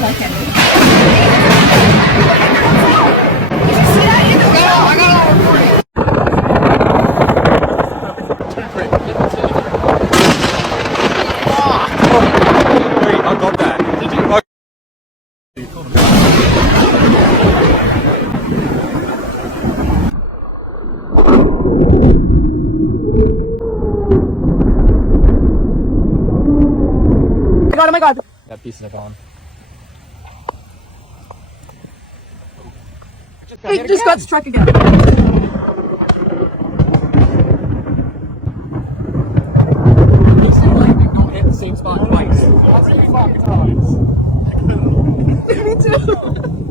volcano. Did you see that? I got it all recorded. Wait, I got that. Did you? Oh my god. That piece of on. It just got struck again. Makes it like they don't hit the same spot twice. Me too.